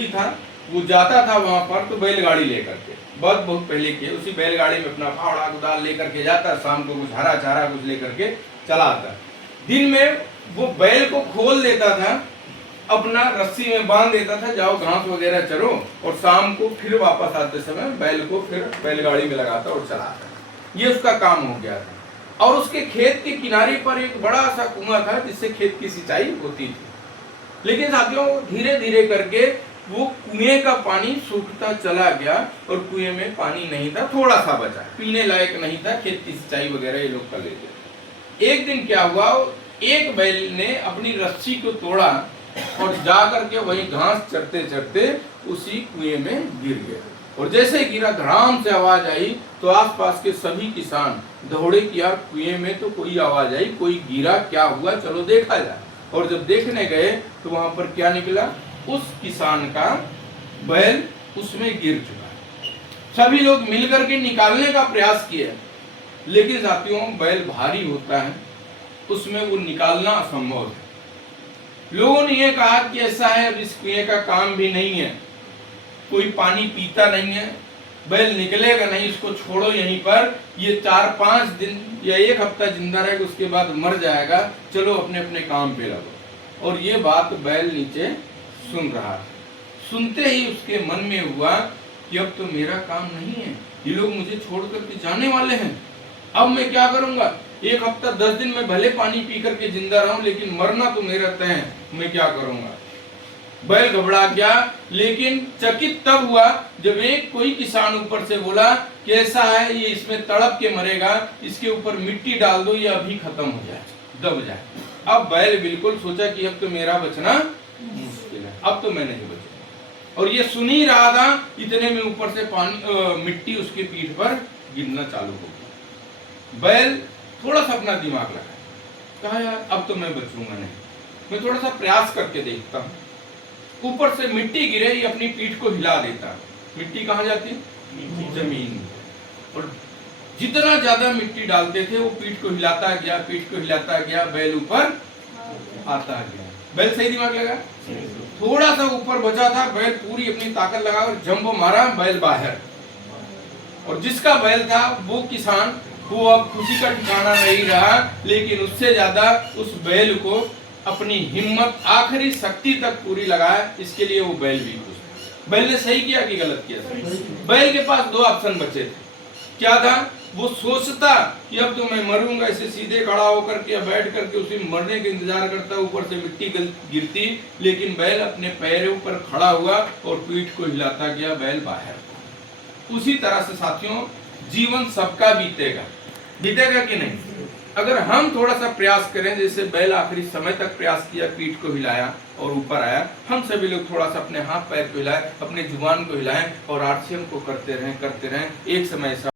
योगी था, वो जाता था वहां पर तो बैलगाड़ी लेकर के, बहुत बहुत पहले के, उसी बैलगाड़ी में अपना फावड़ा कुदाल लेकर के जाता, शाम को कुछ हरा चारा कुछ लेकर के चला आता। दिन में वो बैल को खोल देता था, अपना रस्सी में बांध देता था, जाओ घास वगैरह चरो, और शाम को फिर वापस आते समय बैल को फिर बैलगाड़ी में लगाता और चलाता। ये उसका काम हो गया था। और उसके खेत के किनारे पर एक बड़ा सा कुआं था जिससे खेत की सिंचाई होती थी। लेकिन साथियों धीरे धीरे करके वो कुएं का पानी सूखता चला गया और कुएं में पानी नहीं था, थोड़ा सा बचा, पीने लायक नहीं था, खेत की सिंचाई वगैरह ये लोग कर लेते। एक दिन क्या हुआ, एक बैल ने अपनी रस्सी को तोड़ा और जा करके वही घास चरते चरते उसी कुएं में गिर गया। और जैसे गिरा, धड़ाम से आवाज आई तो आसपास के सभी किसान दौड़े कि यार कुएं में तो कोई आवाज आई, कोई गिरा, क्या हुआ, चलो देखा जाए। और जब देखने गए तो वहां पर क्या निकला, उस किसान का बैल उसमें गिर चुका है। सभी लोग मिलकर के निकालने का प्रयास किया, लेकिन साथियों बैल भारी होता है, उसमें वो निकालना असंभव है। लोगों ने यह कहा कि ऐसा है, अब इस कुएं का काम भी नहीं है, कोई पानी पीता नहीं है, बैल निकलेगा नहीं, इसको छोड़ो यहीं पर, ये 4-5 दिन या 1 हफ्ता जिंदा रहेगा, उसके बाद मर जाएगा, चलो अपने अपने काम पे लगो। और ये बात बैल नीचे सुन रहा है। सुनते ही उसके मन में हुआ कि अब तो मेरा काम नहीं है, ये लोग मुझे छोड़ करके जाने वाले हैं, अब मैं क्या करूंगा, 1 हफ्ता 10 दिन में भले पानी पी करके जिंदा रहूं, लेकिन मरना तो मेरा तय है, मैं क्या करूंगा। बैल घबरा गया, लेकिन चकित तब हुआ जब एक कोई किसान ऊपर से बोला कि ऐसा है, ये इसमें तड़प के मरेगा, इसके ऊपर मिट्टी डाल दो, ये अभी खत्म हो जाए, दब जाए। अब बैल बिल्कुल सोचा कि अब तो मेरा बचना मुश्किल है, अब तो मैं नहीं बचूंगा। और ये सुन ही रहा था, इतने में ऊपर से पानी मिट्टी उसके पीठ पर गिरना चालू हो गया। बैल थोड़ा सा अपना दिमाग लगाया, कहा यार अब तो मैं बचूंगा नहीं, मैं थोड़ा सा प्रयास करके देखता हूँ। ऊपर से मिट्टी गिरे, ये अपनी पीठ को हिला देता। मिट्टी कहाँ जाती, जमीन। और जितना ज्यादा मिट्टी डालते थे वो पीठ को हिलाता गया, पीठ को हिलाता गया, बैल ऊपर आता गया। बैल सही दिमाग लगा, थोड़ा सा ऊपर बचा था, बैल पूरी अपनी ताकत लगाकर जंप मारा, बैल बाहर। और जिसका बैल था वो किसान, वो अब खुशी का ठिकाना नहीं रहा, लेकिन उससे ज्यादा उस बैल को अपनी हिम्मत आखिरी शक्ति तक पूरी लगाया, इसके लिए वो बैल भी खुश। बैल ने सही किया कि गलत किया? बैल के पास 2 ऑप्शन बचे थे। क्या था, वो सोचता कि अब तो मैं मरूंगा, ऐसे सीधे खड़ा होकर के या बैठ करके उसी मरने का इंतजार करता, ऊपर से मिट्टी गिरती, लेकिन बैल अपने पैरों पर खड़ा हुआ और पीठ को हिलाता गया, बैल बाहर। उसी तरह से साथियों जीवन सबका बीतेगा कि नहीं? अगर हम थोड़ा सा प्रयास करें, जैसे बैल आखिरी समय तक प्रयास किया, पीठ को हिलाया और ऊपर आया, हम सभी लोग थोड़ा सा अपने हाथ पैर को हिलाएं, अपने जुबान को हिलाएं और आरसीएम को करते रहें, एक समय ऐसा